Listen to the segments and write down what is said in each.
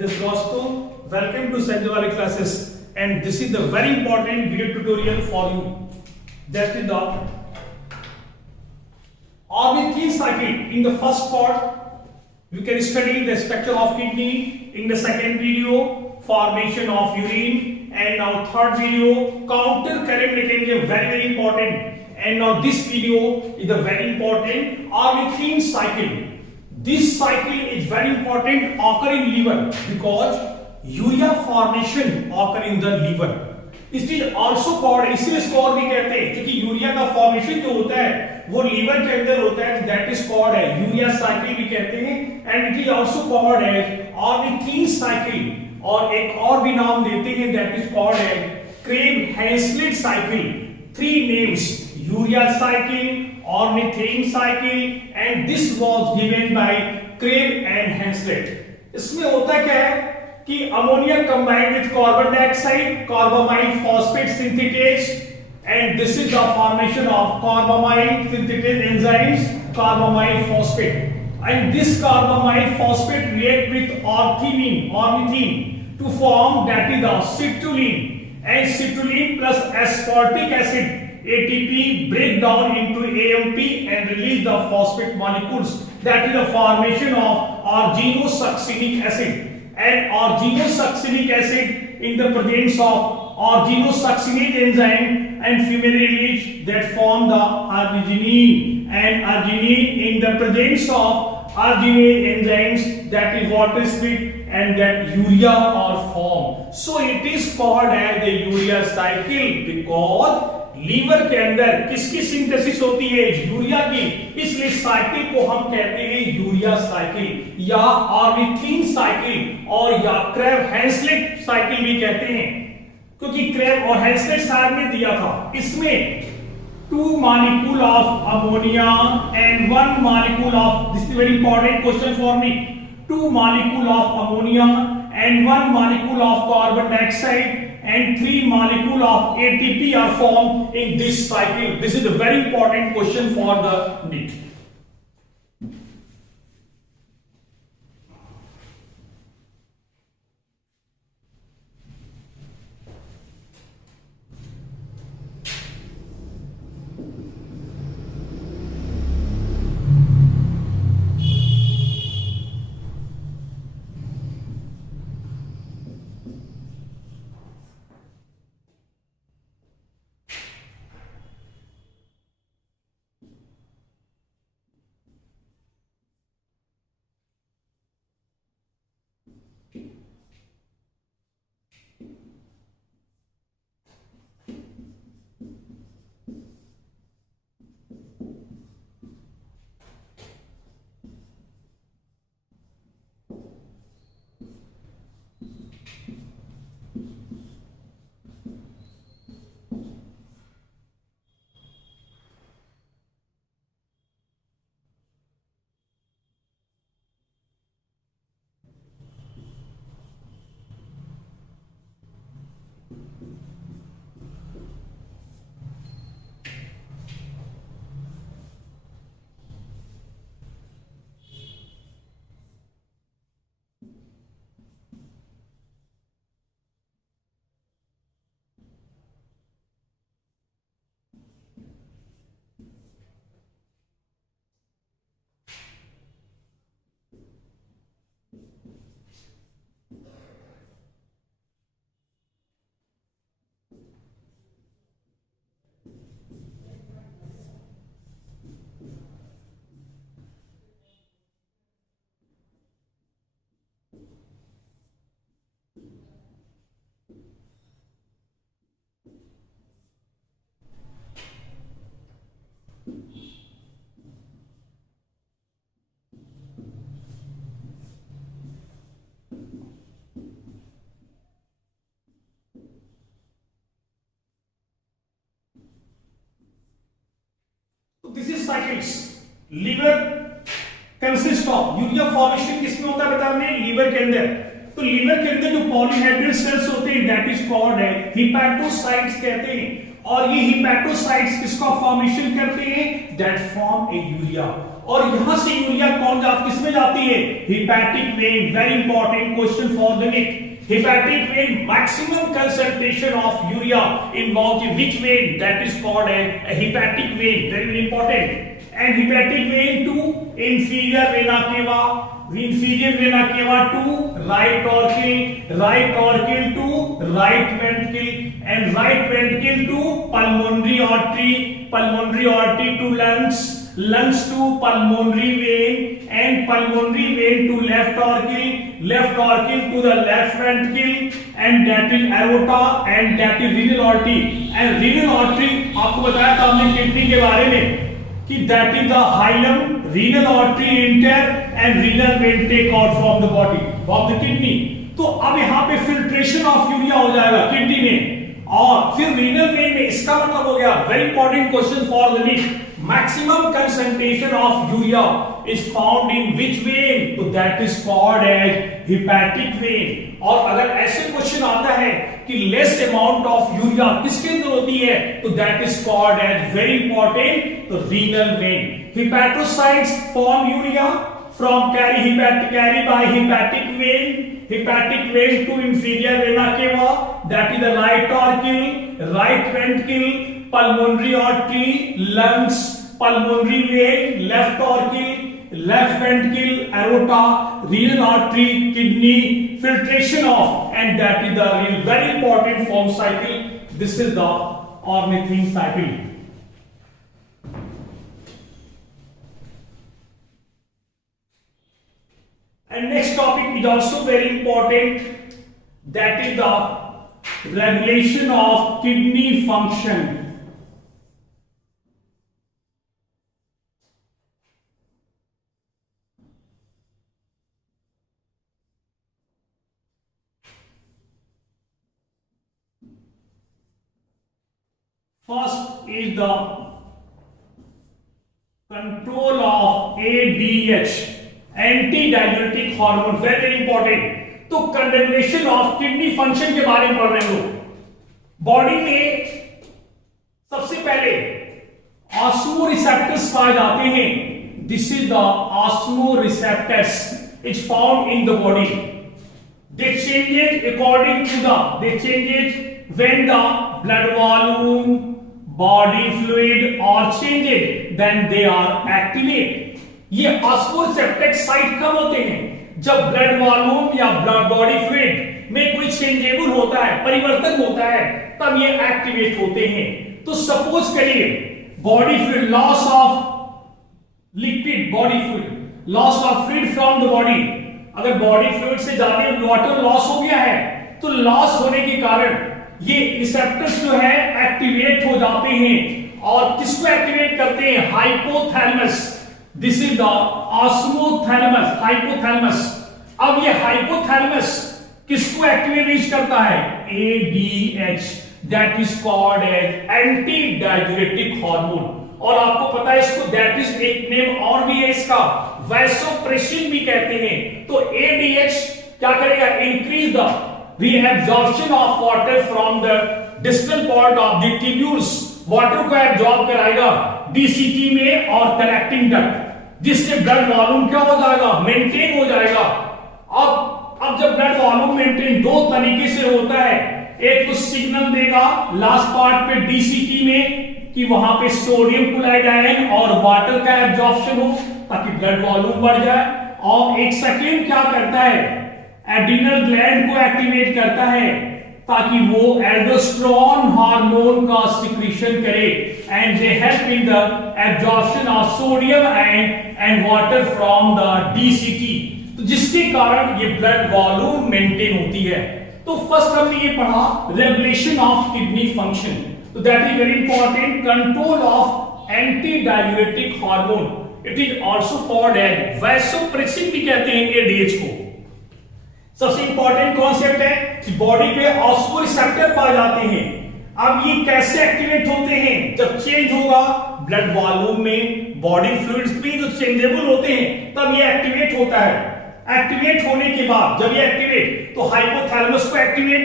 This Roscoe. Welcome to Sanjay classes, and this is the very important video tutorial for you. That is the ornithine cycle. In the first part, you can study the structure of kidney. In the second video, formation of urine, and now third video, counter current mechanism, very important. And now this video is the very important ornithine cycle. This cycle is very important occur in liver because urea formation occur in the liver. It is also called, इसलिए इसको और भी कहते हैं क्योंकि urea का formation जो होता है वो लीवर के अंदर होता है, दैट इज कॉल्ड है यूरिया साइकिल भी कहते हैं, and it is also called है ऑर्निथीन साइकिल, और एक और भी नाम देते हैं दैट इज कॉल्ड है Krebs Henseleit cycle. Three names, urea cycle, ornithine cycle, and this was given by Crabb and Henslett. इसमें होता क्या है कि ammonia combined with carbon dioxide, carbamyl phosphate synthetase, and this is the formation of carbamyl synthetase enzymes, carbamyl phosphate, and this carbamyl phosphate react with ornithine to form that is the citrulline, and citrulline plus aspartic acid ATP break down into AMP and release the phosphate molecules, that is the formation of organosuccinic acid, and organosuccinic acid in the presence of organosuccinate enzyme and fumarate that form the arginine, and arginine in the presence of arginate enzymes, that is water split, and that urea are formed. So it is called as the urea cycle because liver के अंदर किसकी synthesis होती है, urea की, इसलिए cycle को हम कहते हैं यूरिया साइकिल या ऑर्निथीन साइकिल और या क्रेब हैंसलेट साइकिल भी कहते हैं, क्योंकि क्रेब और हैंसलेट साहब ने दिया था. इसमें 2 molecule of ammonia and 1 molecule of, this is very important question for me, 2 molecule of ammonia and 1 molecule of carbon dioxide and 3 molecule of ATP are formed in this cycle. This is a very important question for the NEET. This is cycles. Liver consists of, urea formation किसमें होता है बता हमने, liver के अंदर. तो liver के अंदर जो पॉलीहेड्रल सेल्स होते हैं दैट इज कॉल्ड है हिपैटोसाइट्स कहते हैं, और ये हिपैटोसाइट्स किसका फॉर्मेशन करते हैं, दैट फॉर्म ए यूरिया. और यहां से यूरिया किस में जाती है? Hepatic vein. Very important question for the NEET. Hepatic vein, maximum concentration of urea involved in which vein? That is called a hepatic vein. Very important. And hepatic vein to inferior vena cava. Inferior vena cava to right auricle to right ventricle, and right ventricle to pulmonary artery to lungs to pulmonary vein, and pulmonary vein to left auricle to the left ventricle, and that is aorta, and that is renal artery. And renal artery आपको बताया था हमने kidney के बारे में कि that is the hilum, renal artery enter and renal vein take out from the body of the kidney. तो अब यहाँ पे फिल्ट्रेशन ऑफ यूरिया हो जाएगा किडनी में, और फिर रीनल वेन में। इसका मतलब हो गया, very important question for the NEET, maximum concentration of urea is found in which vein? तो that is called as hepatic vein. और अगर ऐसे क्वेश्चन आता है कि लेस अमाउंट ऑफ यूरिया किसके अंदर होती है, तो that is called as very important तो renal vein. Hepatocytes form urea from carry by hepatic vein to inferior vena cava, that is the right auricle, right ventricle, pulmonary artery, lungs, pulmonary vein, left auricle, left ventricle, aorta, renal artery, kidney, filtration of, and that is the very important form cycle. This is the ornithine cycle. And next topic is also very important, that is the regulation of kidney function. First is the control of ADH, anti-diuretic hormone, very important. तो condensation of kidney function के बारे में पढ़ रहे हो। Body में सबसे पहले ऑस्मोरिसेप्टर्स पाए जाते हैं। This is the osmoreceptors is found in the body. They changes according to the they changes when the blood volume, body fluid और changes then they are activate. ये ऑस्मोरिसेप्टर साइट कब होते हैं? जब ब्लड वॉल्यूम या blood body fluid में कोई changeable होता है, परिवर्तन होता है, तब ये एक्टिवेट होते हैं। तो सपोज करिए body fluid, loss of liquid, body fluid, loss of fluid from the body. अगर बॉडी फ्लूइड से ज्यादा वाटर लॉस हो गया है, तो लॉस होने के कारण ये रिसेप्टर्स जो है एक्टिवेट हो जाते हैं। और किसको एक्टिवेट करते हैं? Hypothalamus. This is the osmothalamus, hypothalamus. अब ये हाइपोथैलेमस किसको एक्टिवेट करता है? ADH, that is called as anti diuretic hormone. और आपको पता है इसको, दैट इज एक नेम और भी है इसका, वैसोप्रेसिन भी कहते हैं। तो ADH क्या करेगा? Increase the reabsorption of water from the distal part of the tubules. Water को एब्जॉर्ब कराएगा DCT में और कलेक्टिंग डक्ट, जिससे ब्लड वॉल्यूम क्या हो जाएगा? मेंटेन हो जाएगा। अब जब ब्लड वॉल्यूम मेंटेन दो तरीके से होता है, एक तो सिग्नल देगा लास्ट पार्ट पे DCT में कि वहां पे सोडियम क्लोराइड आयन और वाटर का एब्जॉर्प्शन हो ताकि ब्लड वॉल्यूम बढ़ जाए। और एक सेकेंड क्या करता है? एड्रिनल ग्लैंड को एक्टिवेट करता है ताकि वो एल्डोस्टेरोन हार्मोन का सिक्रीशन करे, and they help in the absorption of sodium and water from the DCT। तो जिसके कारण ये ब्लड वॉल्यूम मेंटेन होती है। तो फर्स्ट हमने ये पढ़ा रेगुलेशन ऑफ किडनी फंक्शन। तो that is very important, control of anti diuretic hormone. It is also called as vasopressin भी कहते हैं ADH को। सबसे इंपॉर्टेंट कॉन्सेप्ट है कि बॉडी पे ऑस्मोरिसेप्टर पाए जाते हैं। अब ये कैसे एक्टिवेट होते हैं? जब चेंज होगा ब्लड वॉल्यूम में, बॉडी फ्लूइड्स भी जो चेंजेबल होते हैं, तब ये एक्टिवेट होता है। एक्टिवेट होने के बाद जब ये एक्टिवेट, तो हाइपोथैलेमस को एक्टिवेट,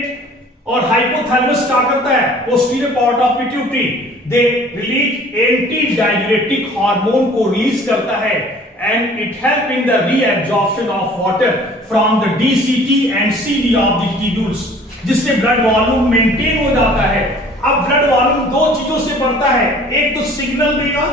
और हाइपोथैलेमस क्या करता है? Posterior part of pituitary, they release anti diuretic hormone को रिलीज करता है। and it help in the reabsorption of water from the DCT and CD of the tubules, जिससे ब्लड वॉल्यूम मेंटेन हो जाता है। अब ब्लड वॉल्यूम दो चीजों से बढ़ता है, एक तो सिग्नल देगा,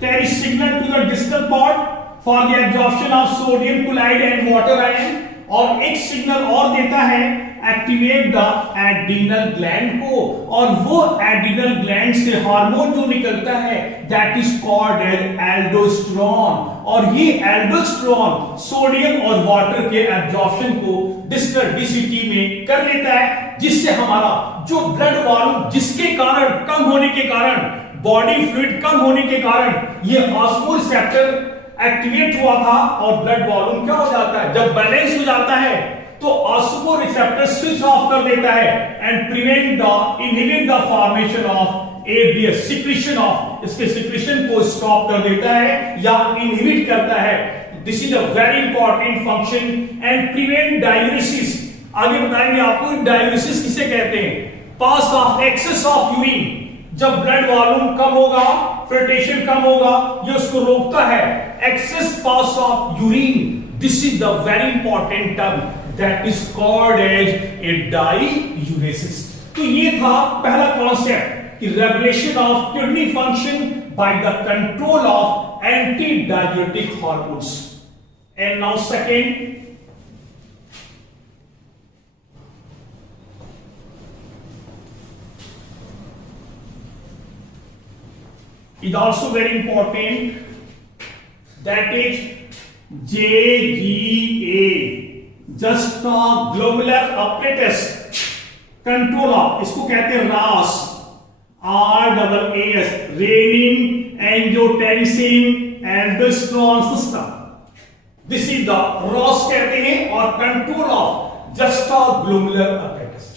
carry signal to the distal part for the absorption of sodium chloride and water ion, और एक सिग्नल और देता है एक्टिवेट द एड्रिनल ग्लैंड को, और वो एड्रिनल ग्लैंड से हार्मोन जो निकलता है that is called as aldosterone, और ये एल्डोस्टेरोन सोडियम और वाटर के एब्जॉर्प्शन को डिस्टल डीसीटी में कर लेता है, जिससे हमारा जो ब्लड वॉल्यूम जिसके कारण कम होने के कारण, बॉडी फ्लूइड कम होने के कारण ये ऑस्मोरिसेप्टर एक्टिवेट हुआ था और ब्लड वॉल्यूम क्या हो जाता है, जब बैलेंस हो जाता है तो ऑस्मोरिसेप्टर स्विच ऑफ कर देता है and prevent the inhibit the formation of ADS, secretion of, इसके सिक्रीशन को स्टॉप कर देता है या इनहिबिट करता है। This is a very important function and prevent diuresis. आगे बताएंगे आपको डाययूरेसिस किसे कहते हैं, pass of excess of urine, जब ब्लड वॉल्यूम कम होगा, फिल्ट्रेशन कम होगा, ये उसको रोकता है, excess pass of urine. This is the very important term that is called as a diuresis. तो ये था पहला कॉन्सेप्ट कि regulation of kidney function by the control of anti diuretic hormones. And now second, is also very important, that is JGA, juxtaglomerular apparatus control of, इसको कहते हैं RAS, RAAS, renin angiotensin aldosterone system। This is the RAS कहते हैं, और control of juxtaglomerular apparatus।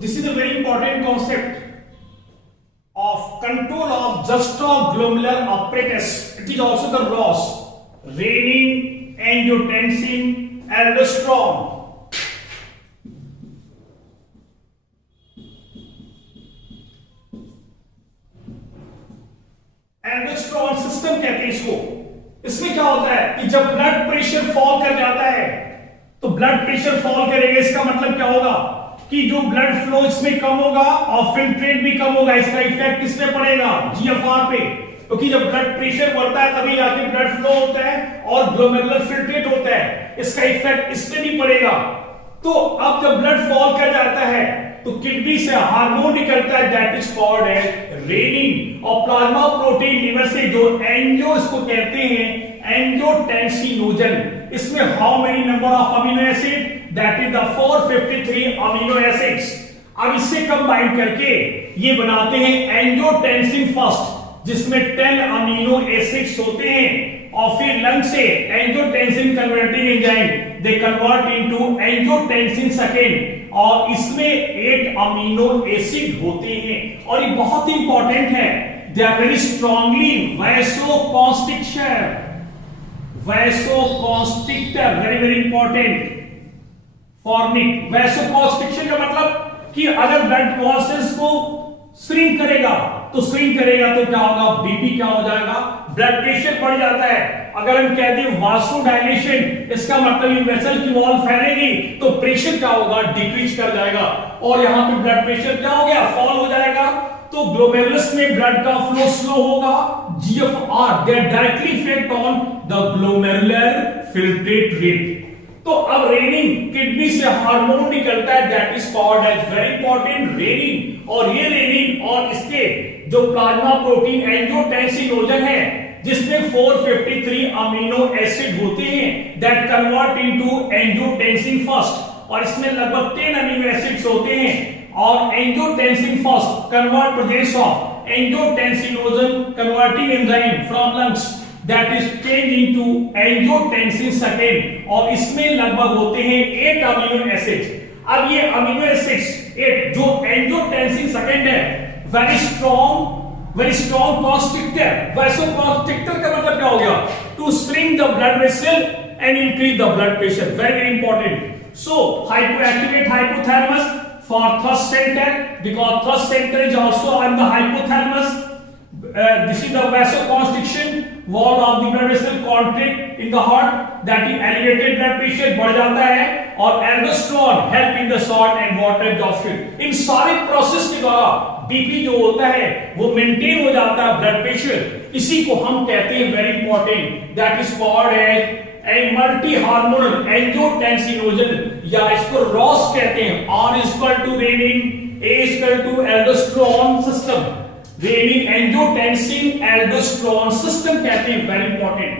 this is a very important concept of control of juxtaglomerular apparatus. It is also the ROS, renin, angiotensin, aldosterone. Aldosterone system कहते हैं इसको। इसमें क्या होता है कि जब ब्लड प्रेशर फॉल कर जाता है तो ब्लड प्रेशर फॉल करेगा, इसका मतलब क्या होगा कि जो ब्लड फ्लो इसमें कम होगा और फिल्ट्रेट भी कम होगा। इसका इफेक्ट किस पे पड़ेगा? जीएफआर पे, क्योंकि जब ब्लड प्रेशर बढ़ता है तभी आके ब्लड फ्लो होता है और ग्लोमेरुलर फिल्ट्रेट होता है, इसका इफेक्ट इस पे भी पड़ेगा। तो अब जब ब्लड फॉल कर जाता है तो किडनी से हार्मोन निकलता है, that is called as renin, और प्लाज्मा प्रोटीन लिवर से जो एंजियो इसको कहते हैं एंजियोटेंसिनोजन, इसमें how many number of amino acid? That is the 453 amino acids. अब इससे कंबाइन करके ये बनाते हैं एंजियोटेंसिन फर्स्ट, जिसमें 10 अमीनो एसिड्स होते हैं, और फिर लंग से angiotensin converting enzyme they convert into angiotensin second, और इसमें 8 अमीनो एसिड होते हैं। और ये बहुत ही इंपॉर्टेंट है, they are very strongly vasoconstrictor, very very important formic. Vasoconstriction का मतलब कि अगर ब्लड वेसल्स को श्रिंक करेगा तो क्या होगा? बीपी क्या हो जाएगा? ब्लड प्रेशर बढ़ जाता है। अगर हम कह दें वासोडाइलेशन, इसका मतलब ये वेसल की वॉल फैलेगी तो प्रेशर क्या होगा? डिक्रीज कर जाएगा, और यहां पे ब्लड प्रेशर क्या हो गया? फॉल हो जाएगा। तो ग्लोमेरुलस में ब्लड का फ्लो स्लो होगा। GFR they directly effect on the glomerular filtrate rate. तो अब रेनिन किडनी से हार्मोन निकलता है, that is called as very important renin, और ये रेनिन और इसके जो प्लाज्मा प्रोटीन एंजियोटेंसिनोजन है जिसमें 453 अमीनो एसिड होते हैं, that convert into angiotensin first, और इसमें लगभग 10 अमीनो एसिड्स होते हैं, और angiotensin first convert process of angiotensinogen converting enzyme from lungs, that is change into angiotensin second, और इसमें लगभग होते हैं 8 अमीनो एसिड्स। अब ये अमीनो एसिड्स 8 जो एंजियोटेंसिन सेकेंड है, वेरी स्ट्रॉन्ग कॉन्स्ट्रिक्टर। वैसोकॉन्स्ट्रिक्टर का मतलब क्या हो गया? To string the blood vessel and increase the blood pressure, very very important. So hypoactivate hypothalamus for thrust center, because thrust center is also on the hypothalamus. This is the vasoconstriction, wall of the blood vessel contract in the heart, that is elevated blood pressure बढ़ जाता है, और aldosterone help in the salt and water absorption. इन सारे process के द्वारा BP जो होता है वो मेंटेन हो जाता है, ब्लड प्रेशर। इसी को हम कहते हैं very important, that is called as a multi hormonal angiotensinogen, या इसको रॉस कहते हैं। R is equal to renin, A is equal to aldosterone system, renin angiotensin aldosterone system कहते हैं, वेरी इंपॉर्टेंट।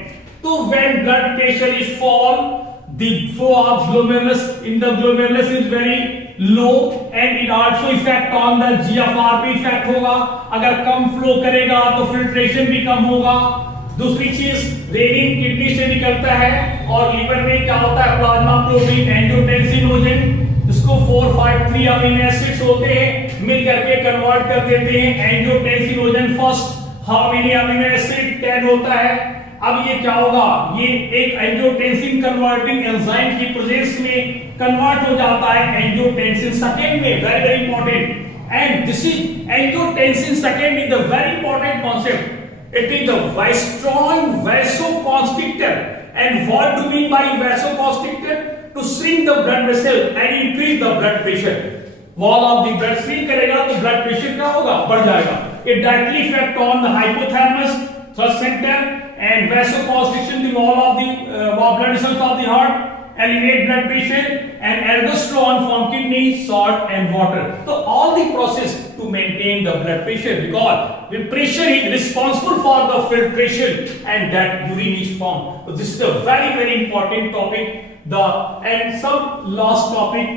तो when blood pressure is fall, the flow of glomerulus in the glomerulus is very low and it also effect on the GFR पे effect होगा। अगर कम flow करेगा तो filtration भी कम होगा। दूसरी चीज, रेनिन किडनी से निकलता है और लीवर में क्या होता है? प्लाज्मा प्रोटीन एंजियोटेंसिनोजन, इसको 453 अमीनो एसिड्स होते हैं, मिल करके कन्वर्ट कर देते हैं angiotensinogen first. How many amino acid? 10 होता है। अब ये क्या होगा? ये एक एंजियोटेंसिन कन्वर्टिंग एंजाइम की प्रोसेस में कन्वर्ट हो जाता है एंजियोटेंसिन सेकेंड में, very very important. And this is angiotensin second is the very important concept. It is the strong vasoconstrictor, and what do you mean by vasoconstrictor? To shrink the blood vessel and increase the blood pressure. Wall of the blood shrink करेगा तो blood pressure क्या होगा? बढ़ जाएगा। It directly affect on the hypothalamus, thrust center, and vasoconstriction the wall of the blood vessels of the heart, elevate blood pressure, and aldosterone from kidney, salt and water. So all the process to maintain the blood pressure, because the pressure is responsible for the filtration and that urine is formed. So this is a very very important topic. And some last topic.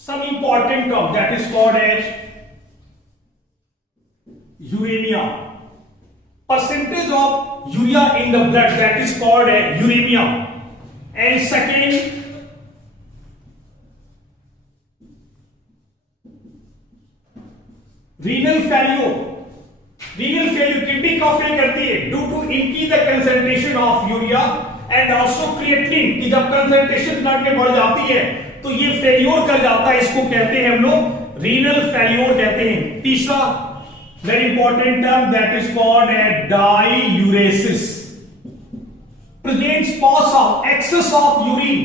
Some important term that is called as uremia percentage of urea in the blood, that is called uremia. And second, renal failure. Renal failure kidney का fail करती है due to इनकी the concentration of urea and also creatinine की जब concentration blood में बढ़ जाती है तो ये फेल्योर कर जाता है, इसको कहते हैं हम लोग रीनल फेल्योर कहते हैं. तीसरा very important term that is called diuresis. Presence pass of excess of urine,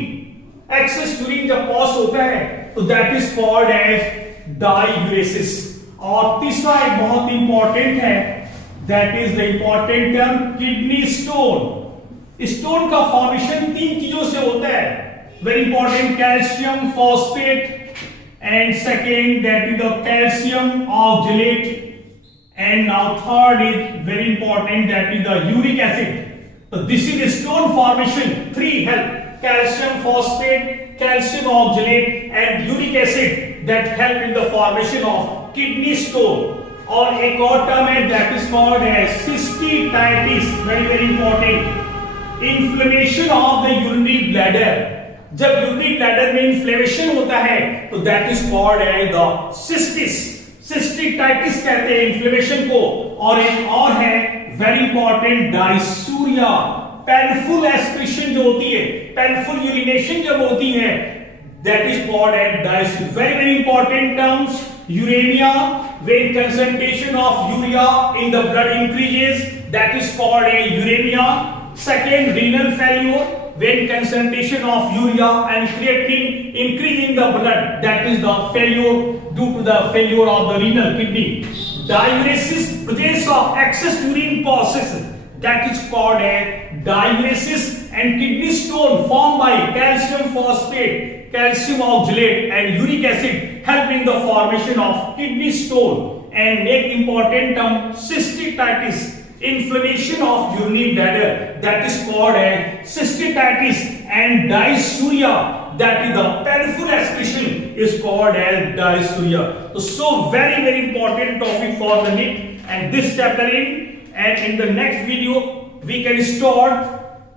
excess urine जब पॉस होता है तो that is called as diuresis. और तीसरा एक बहुत इंपॉर्टेंट है that is the important term kidney stone. Stone का फॉर्मेशन तीन चीजों से होता है, very important, calcium phosphate and second that is the calcium oxalate and now third is very important that is the uric acid. So this is the stone formation. Three help: calcium phosphate, calcium oxalate, and uric acid that help in the formation of kidney stone. और एक और term है that is called as cystitis. Very important. Inflammation of the urinary bladder. जब urinary bladder में inflammation होता है तो that is called as the cystis. Cystitis कहते हैं inflammation को. और एक और है very important dysuria. Painful aspiration जो होती है, पेनफुल यूरिनेशन जब होती है that is called as dysuria. Very important terms. Uremia when concentration of urea in the blood increases that is called a uremia. Second renal failure when concentration of urea and creatinine increase in the blood, that is the failure due to the failure of the renal kidney. Diuresis, presence of excess urine process, that is called a diuresis. And kidney stone formed by calcium phosphate, calcium oxalate and uric acid help in the formation of kidney stone. And make important term cystitis, inflammation of urinary bladder, that is called as cystitis. And dysuria, that is the painful excretion, is called as dysuria. So very important topic for the NEET and this chapter in. And in the next video we can start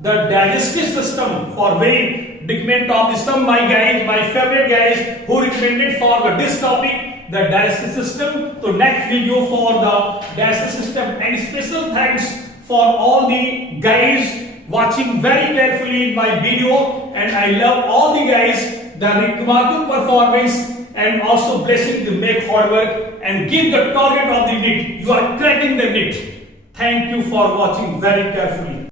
the digestive system for very development of the system. My favorite guys who recommended for this topic, the digestive system. So next video for the digestive system. And special thanks for all the guys watching very carefully my video, and I love all the guys, the remarkable performance and also blessing to make hard work and give the target of the NEET. You are cracking the NEET. Thank you for watching very carefully.